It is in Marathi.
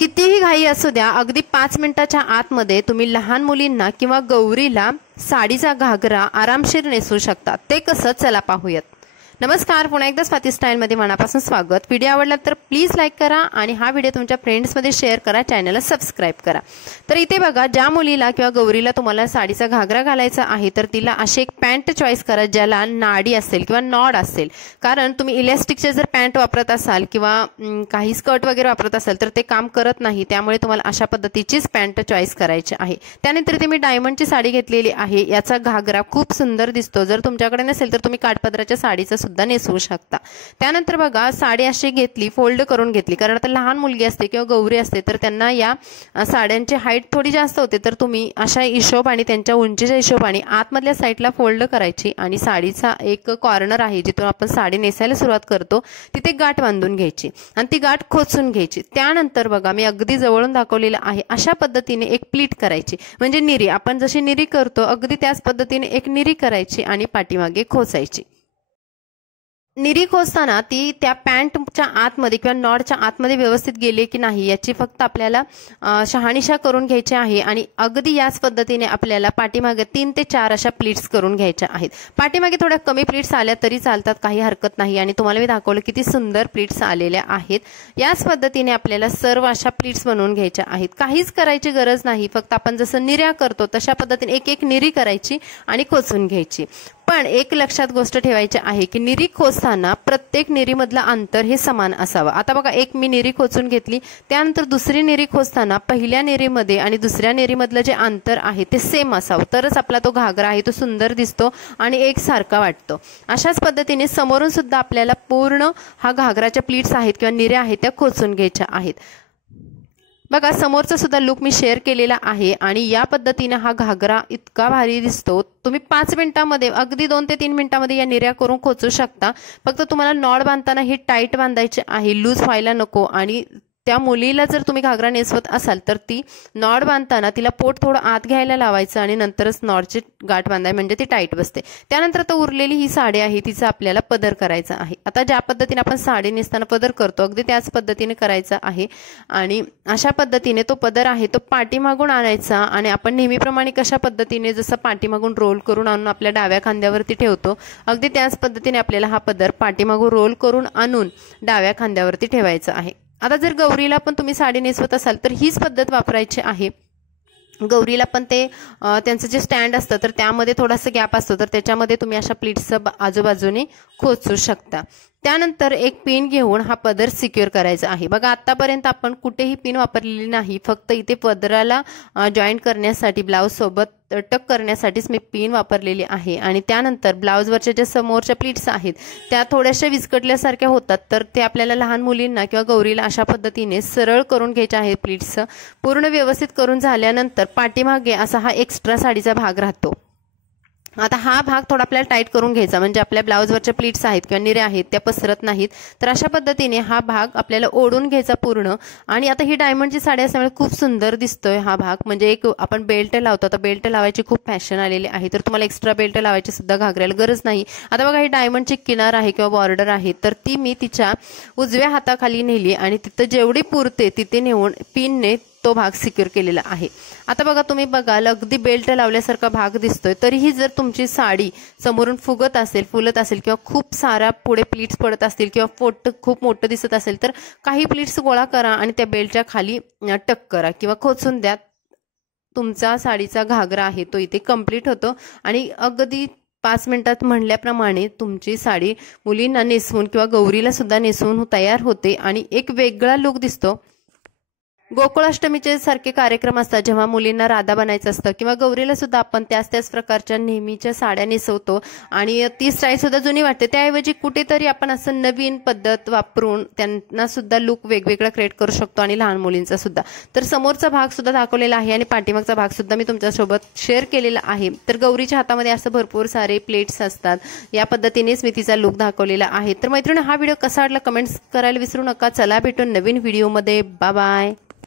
कितीही घाई असू द्या, अगदी 5 मिनिटाच्या आतमध्ये तुम्ही लहान मुलींना किंवा गौरीला साडीचा घागरा आरामशीर नेसवू शकता। ते कसं, चला पाहूयात। नमस्कार, पुन्हा एकदा स्वाती स्टाईलमध्ये मनापासून स्वागत। व्हिडिओ आवडला तर प्लीज लाईक करा आणि हा व्हिडिओ तुमच्या फ्रेंड्समध्ये शेअर करा, चॅनलला सबस्क्राईब करा। तर इथे बघा, ज्या मुलीला किंवा गौरीला तुम्हाला साडीचा घागरा घालायचा आहे तर तिला अशी एक पॅन्ट चॉईस करा ज्याला नाडी असेल किंवा नॉड असेल। कारण तुम्ही इलास्टिकचे जर पॅन्ट वापरत असाल किंवा काही स्कर्ट वगैरे वापरत असाल तर ते काम करत नाही, त्यामुळे तुम्हाला अशा पद्धतीचीच पॅन्ट चॉईस करायची आहे। त्यानंतर इथे मी डायमंडची साडी घेतलेली आहे। याचा घागरा खूप सुंदर दिसतो। जर तुमच्याकडे नसेल तर तुम्ही काठपदराच्या साडीचा सुद्धा नेसवू शकता। त्यानंतर बघा, साडी अशी घेतली, फोल्ड करून घेतली, कारण आता लहान मुलगी असते किंवा गौरी असते तर त्यांना या साड्यांची हाईट थोडी जास्त होते, तर तुम्ही अशा हिशोबाने त्यांच्या उंचीच्या हिशोबाने आतमधल्या साईडला फोल्ड करायची आणि साडीचा एक कॉर्नर आहे जिथून आपण साडी नेसायला सुरुवात करतो तिथे गाठ बांधून घ्यायची आणि ती गाठ खोचून घ्यायची। त्यानंतर बघा, मी अगदी जवळून दाखवलेलं आहे, अशा पद्धतीने एक प्लीट करायची, म्हणजे निरी, आपण जशी निरी करतो अगदी त्याच पद्धतीने एक निरी करायची आणि पाठीमागे खोचायची। निरी खोचताना ती त्या पॅन्टच्या आतमध्ये किंवा नॉडच्या आतमध्ये व्यवस्थित गेली की नाही याची फक्त आपल्याला शहानिशा करून घ्यायची आहे आणि अगदी याच पद्धतीने आपल्याला पाठीमागे 3 ते 4 अशा प्लीट्स करून घ्यायच्या आहेत। पाठीमागे थोड्या कमी प्लीट्स आल्या तरी चालतात, काही हरकत नाही। आणि तुम्हाला मी दाखवलं किती सुंदर प्लीट्स आलेल्या आहेत। याच पद्धतीने आपल्याला सर्व अशा प्लीट्स बनवून घ्यायच्या आहेत। काहीच करायची गरज नाही, फक्त आपण जसं निर्या करतो तशा पद्धतीने एक एक निरी करायची आणि खोचून घ्यायची। पण एक लक्षात गोष्ट ठेवायची आहे की निरी खोचताना प्रत्येक निरीमधलं अंतर हे समान असावं। आता बघा, एक मी निरी खोचून घेतली, त्यानंतर दुसरी निरी खोचताना पहिल्या निरीमध्ये आणि दुसऱ्या निरीमधलं जे अंतर आहे ते सेम असावं, तरच आपला तो घागरा आहे तो सुंदर दिसतो आणि एकसारखा वाटतो। अशाच पद्धतीने समोरून सुद्धा आपल्याला पूर्ण हा घागराच्या प्लीट्स आहेत किंवा निऱ्या आहेत त्या खोचून घ्यायच्या आहेत। बघा, समोरचा सुद्धा लुक मी शेअर केलेला आहे आणि या पद्धतीने हा घागरा इतका भारी दिसतो। तुम्ही 5 मिनिटांमध्ये, अगदी 2 ते 3 मिनिटांमध्ये या निर्या करून खोचू शकता। फक्त तुम्हाला नॉड बांधताना ही टाईट बांधायची आहे, लूज व्हायला नको। आणि त्या मुलीला जर तुम्ही घागरा नेसवत असाल तर ती नॉड बांधताना तिला पोट थोडं आत घ्यायला लावायचं आणि नंतरच नॉडची गाठ बांधाय, म्हणजे ती टाईट बसते। त्यानंतर तर उरलेली ही साडी आहे तिचा आपल्याला पदर करायचा आहे। आता ज्या पद्धतीने आपण साडी नेसताना पदर करतो अगदी त्याच पद्धतीने करायचा आहे आणि अशा पद्धतीने तो पदर आहे तो पाठीमागून आणायचा आणि आपण नेहमीप्रमाणे कशा पद्धतीने जसं पाठीमागून रोल करून आणून आपल्या डाव्या खांद्यावरती ठेवतो अगदी त्याच पद्धतीने आपल्याला हा पदर पाठीमागून रोल करून आणून डाव्या खांद्यावरती ठेवायचा आहे। आता जर गौरीला पण तुम्ही साडी नेसवत असाल तर हीच पद्धत वापरायची आहे। गौरीला पण ते त्यांचं जे स्टँड असतं तर त्यामध्ये थोडासा गॅप असतो, तर त्याच्यामध्ये तुम्ही अशा प्लीट्सचं आजूबाजूने खोचू शकता। त्यानंतर एक पिन घेऊन हा पदर सिक्युअर करायचा आहे। बघा, आतापर्यंत आपण कुठेही पिन वापरलेली नाही, फक्त इथे पदराला जॉईंट करण्यासाठी, ब्लाउज सोबत टक करण्यासाठीच मी पिन वापरलेली आहे। आणि त्यानंतर ब्लाउजवरच्या ज्या समोरच्या प्लीट्स आहेत त्या थोड्याशा विस्कटल्यासारख्या होतात, तर ते आपल्याला लहान मुलींना किंवा गौरीला अशा पद्धतीने सरळ करून घ्यायचे आहेत। प्लीट्स पूर्ण व्यवस्थित करून झाल्यानंतर पाठीमागे असा हा एक्स्ट्रा साडीचा भाग राहतो। आता हा भाग थोडा आपल्याला टाईट करून घ्यायचा, म्हणजे आपल्या ब्लाउजवरच्या प्लीट्स आहेत किंवा निऱ्या आहेत त्या पसरत नाहीत। तर अशा पद्धतीने हा भाग आपल्याला ओढून घ्यायचा पूर्ण। आणि आता ही डायमंडची साडी असल्यामुळे खूप सुंदर दिसतोय हा भाग, म्हणजे एक आपण बेल्ट लावतो, आता बेल्ट लावायची खूप फॅशन आलेली आहे, तर तुम्हाला एक्स्ट्रा बेल्ट लावायची सुद्धा घागऱ्याला गरज नाही। आता बघा, ही डायमंडची किनार आहे किंवा बॉर्डर आहे तर ती मी तिच्या उजव्या हाताखाली नेली आणि तिथं जेवढी पुरते तिथे नेऊन पिनने तो भाग सिक्युअर केलेला आहे। आता बघा, तुम्ही बघाल अगदी बेल्ट लावल्यासारखा भाग दिसतोय, तरीही जर तुमची साडी समोरून फुगत असेल, फुलत असेल किंवा खूप साऱ्या पुढे प्लीट्स पडत असतील किंवा पोट खूप मोठं दिसत असेल तर काही प्लीट्स गोळा करा आणि त्या बेल्टच्या खाली टक करा किंवा खोचून द्या। तुमचा साडीचा घागरा आहे तो इथे कंप्लीट होतो आणि अगदी 5 मिनिटात म्हणल्याप्रमाणे तुमची साडी मुलींना नेसवून किंवा गौरीला सुद्धा नेसवून तयार होते आणि एक वेगळा लुक दिसतो। गोकुळाष्टमीचे सारखे कार्यक्रम असतात जेव्हा मुलींना राधा बनायचं असतं किंवा गौरीला सुद्धा आपण त्याच प्रकारच्या नेहमीच्या साड्या नेसवतो आणि ती स्टाईल सुद्धा जुनी वाटते, त्याऐवजी कुठेतरी आपण असं नवीन पद्धत वापरून त्यांना सुद्धा लुक वेगवेगळा क्रिएट करू शकतो आणि लहान मुलींचा सुद्धा। तर समोरचा भाग सुद्धा दाखवलेला आहे आणि पाठीमागचा भाग सुद्धा मी तुमच्यासोबत शेअर केलेला आहे। तर गौरीच्या हातामध्ये असं भरपूर सारे प्लेट्स असतात, या पद्धतीनेच मी तिचा लुक दाखवलेला आहे। तर मैत्रिणी, हा व्हिडिओ कसा वाटला कमेंट्स करायला विसरू नका। चला भेटून नवीन व्हिडिओमध्ये, बाय बाय।